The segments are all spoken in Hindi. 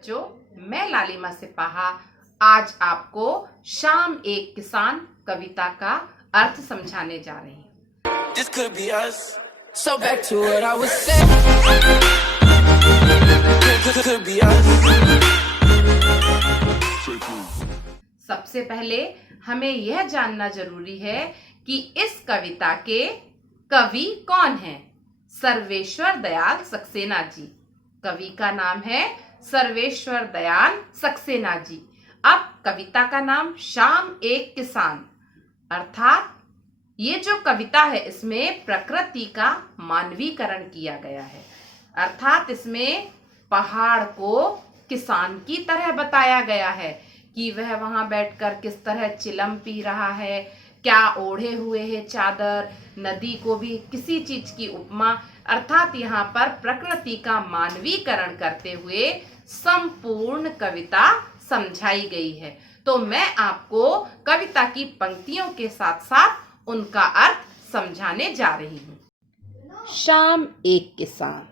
बच्चों, मैं लालिमा सिपाहा आज आपको शाम एक किसान कविता का अर्थ समझाने जा रही हूँ। This could be us. So back to what I was saying. Could be us. सबसे पहले हमें यह जानना जरूरी है कि इस कविता के कवि कौन हैं। सर्वेश्वर दयाल सक्सेना जी। कवि का नाम है सर्वेश्वर दयाल सक्सेना जी। अब कविता का नाम शाम एक किसान, अर्थात ये जो कविता है इसमें प्रकृति का मानवीकरण किया गया है। अर्थात इसमें पहाड़ को किसान की तरह बताया गया है कि वह वहां बैठकर किस तरह चिलम पी रहा है, क्या ओढ़े हुए है चादर। नदी को भी किसी चीज की उपमा, अर्थात यहाँ पर प्रकृति का मानवीकरण करते हुए संपूर्ण कविता समझाई गई है। तो मैं आपको कविता की पंक्तियों के साथ साथ उनका अर्थ समझाने जा रही हूँ। शाम एक किसान।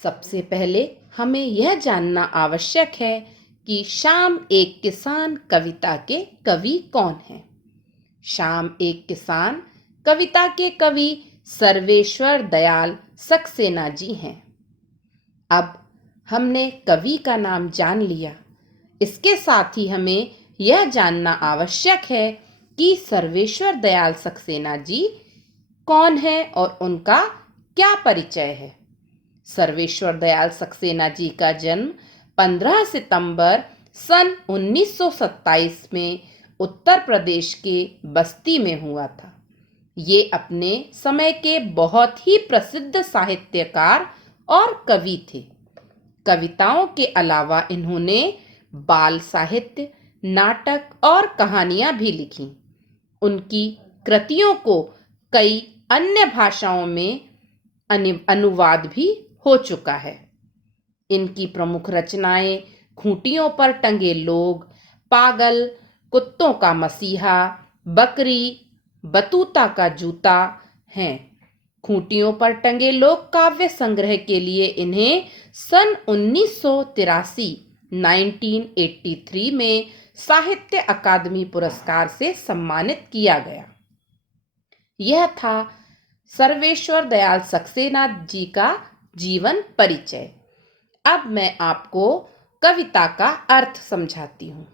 सबसे पहले हमें यह जानना आवश्यक है कि शाम एक किसान कविता के कवि कौन हैं। शाम एक किसान कविता के कवि सर्वेश्वर दयाल सक्सेना जी हैं। अब हमने कवि का नाम जान लिया, इसके साथ ही हमें यह जानना आवश्यक है कि सर्वेश्वर दयाल सक्सेना जी कौन है और उनका क्या परिचय है। सर्वेश्वर दयाल सक्सेना जी का जन्म 15 सितंबर सन 1927 में उत्तर प्रदेश के बस्ती में हुआ था। ये अपने समय के बहुत ही प्रसिद्ध साहित्यकार और कवि थे। कविताओं के अलावा इन्होंने बाल साहित्य, नाटक और कहानियां भी लिखी। उनकी कृतियों को कई अन्य भाषाओं में अनुवाद भी हो चुका है। इनकी प्रमुख रचनाएं खूंटियों पर टंगे लोग, पागल, कुत्तों का मसीहा, बकरी, बतूता का जूता हैं। खूंटियों पर टंगे लोग काव्य संग्रह के लिए इन्हें सन 1983 में साहित्य अकादमी पुरस्कार से सम्मानित किया गया। यह था सर्वेश्वर दयाल सक्सेना जी का जीवन परिचय। अब मैं आपको कविता का अर्थ समझाती हूँ।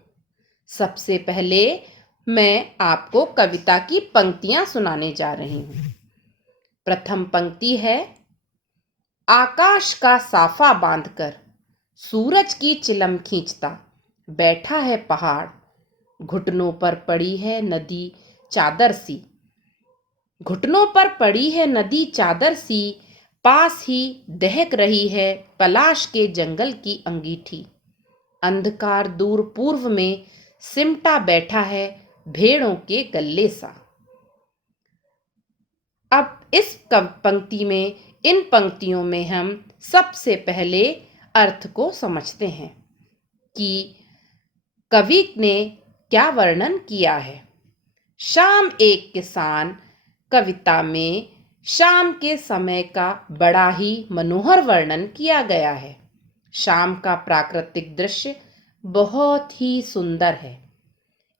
सबसे पहले मैं आपको कविता की पंक्तियां सुनाने जा रही हूँ। प्रथम पंक्ति है, आकाश का साफा बांधकर सूरज की चिलम खींचता बैठा है पहाड़, घुटनों पर पड़ी है नदी चादर सी। घुटनों पर पड़ी है नदी चादर सी, पास ही दहक रही है पलाश के जंगल की अंगीठी। अंधकार दूर पूर्व में सिमटा बैठा है भेड़ों के गल्ले सा। अब इस पंक्ति में, इन पंक्तियों में हम सबसे पहले अर्थ को समझते हैं कि कवि ने क्या वर्णन किया है। शाम एक किसान कविता में शाम के समय का बड़ा ही मनोहर वर्णन किया गया है। शाम का प्राकृतिक दृश्य बहुत ही सुंदर है।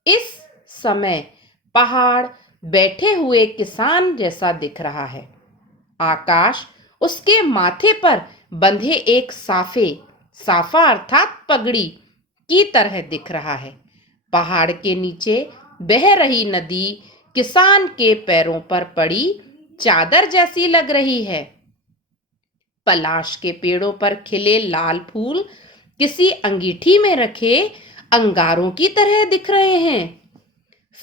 इस समय पहाड़ बैठे हुए किसान जैसा दिख रहा है। आकाश उसके माथे पर बंधे एक साफा अर्थात पगड़ी की तरह दिख रहा है। पहाड़ के नीचे बह रही नदी किसान के पैरों पर पड़ी चादर जैसी लग रही है। पलाश के पेड़ों पर खिले लाल फूल किसी अंगीठी में रखे अंगारों की तरह दिख रहे हैं।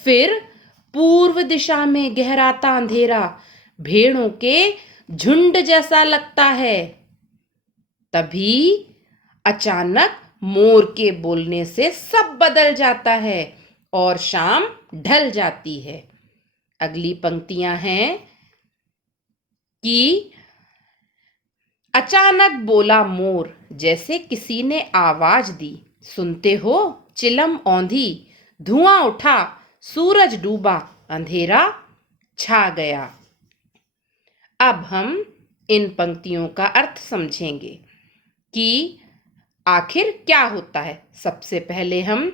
फिर पूर्व दिशा में गहराता अंधेरा भेड़ों के झुंड जैसा लगता है। तभी अचानक मोर के बोलने से सब बदल जाता है और शाम ढल जाती है। अगली पंक्तियां हैं कि अचानक बोला मोर जैसे किसी ने आवाज दी, सुनते हो चिलम औंधी, धुआं उठा, सूरज डूबा, अंधेरा छा गया। अब हम इन पंक्तियों का अर्थ समझेंगे कि आखिर क्या होता है? सबसे पहले हम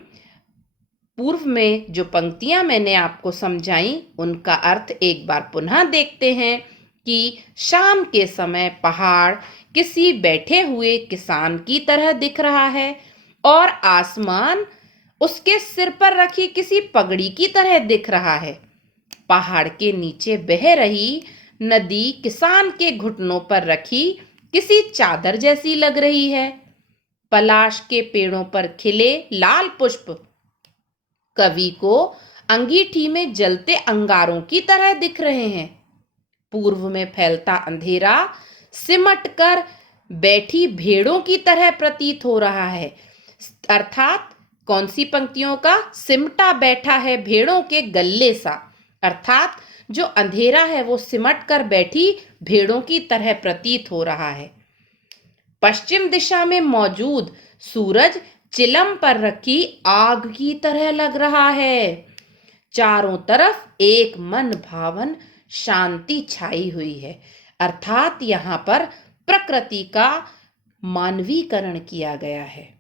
पूर्व में जो पंक्तियां मैंने आपको समझाई उनका अर्थ एक बार पुनः देखते हैं कि शाम के समय पहाड़ किसी बैठे हुए किसान की तरह दिख रहा है और आसमान उसके सिर पर रखी किसी पगड़ी की तरह दिख रहा है। पहाड़ के नीचे बह रही नदी किसान के घुटनों पर रखी किसी चादर जैसी लग रही है। पलाश के पेड़ों पर खिले लाल पुष्प कवि को अंगीठी में जलते अंगारों की तरह दिख रहे हैं। पूर्व में फैलता अंधेरा सिमट कर बैठी भेड़ों की तरह प्रतीत हो रहा है। अर्थात कौन सी पंक्तियों का? सिमटा बैठा है भेड़ों के गल्ले सा। अर्थात जो अंधेरा है वो सिमट कर बैठी भेड़ों की तरह प्रतीत हो रहा है। पश्चिम दिशा में मौजूद सूरज चिलम पर रखी आग की तरह लग रहा है। चारों तरफ एक मन भावन शांति छाई हुई है। अर्थात यहाँ पर प्रकृति का मानवीकरण किया गया है।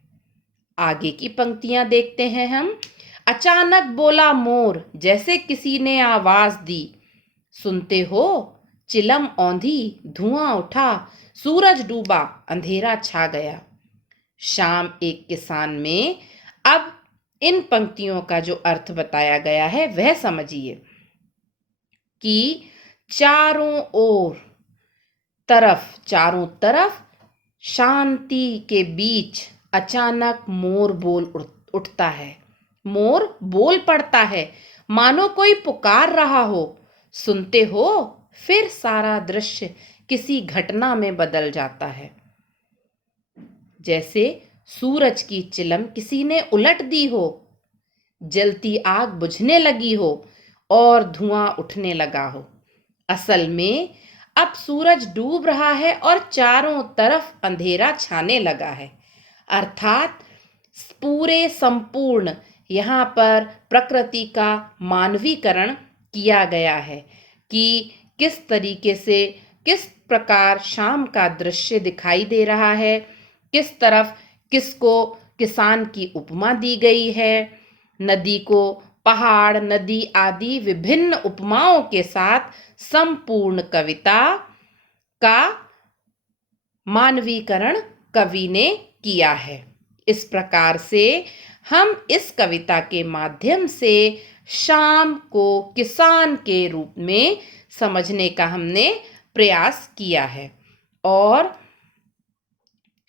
आगे की पंक्तियां देखते हैं हम। अचानक बोला मोर जैसे किसी ने आवाज दी, सुनते हो? चिलम औंधी, धुआं उठा, सूरज डूबा, अंधेरा छा गया। शाम एक किसान में अब इन पंक्तियों का जो अर्थ बताया गया है वह समझिए कि चारों तरफ शांति के बीच अचानक मोर बोल उठता है। मोर बोल पड़ता है मानो कोई पुकार रहा हो, सुनते हो? फिर सारा दृश्य किसी घटना में बदल जाता है। जैसे सूरज की चिलम किसी ने उलट दी हो, जलती आग बुझने लगी हो और धुआं उठने लगा हो। असल में अब सूरज डूब रहा है और चारों तरफ अंधेरा छाने लगा है। अर्थात पूरे संपूर्ण यहाँ पर प्रकृति का मानवीकरण किया गया है कि किस तरीके से, किस प्रकार शाम का दृश्य दिखाई दे रहा है, किस तरफ किसको किसान की उपमा दी गई है। नदी को पहाड़, नदी आदि विभिन्न उपमाओं के साथ संपूर्ण कविता का मानवीकरण कवि ने किया है। इस प्रकार से हम इस कविता के माध्यम से शाम को किसान के रूप में समझने का हमने प्रयास किया है और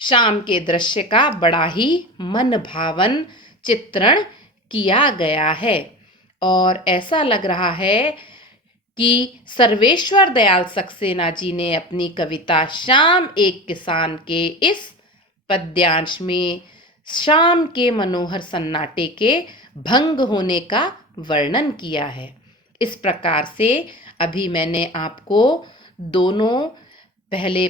शाम के दृश्य का बड़ा ही मन भावन चित्रण किया गया है। और ऐसा लग रहा है कि सर्वेश्वर दयाल सक्सेना जी ने अपनी कविता शाम एक किसान के इस पद्यांश में शाम के मनोहर सन्नाटे के भंग होने का वर्णन किया है। इस प्रकार से अभी मैंने आपको दोनों पहले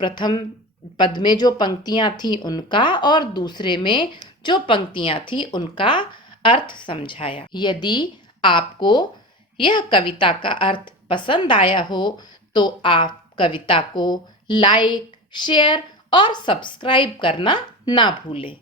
प्रथम पद में जो पंक्तियां थी उनका और दूसरे में जो पंक्तियां थी उनका अर्थ समझाया। यदि आपको यह कविता का अर्थ पसंद आया हो तो आप कविता को लाइक, शेयर और सब्सक्राइब करना ना भूलें।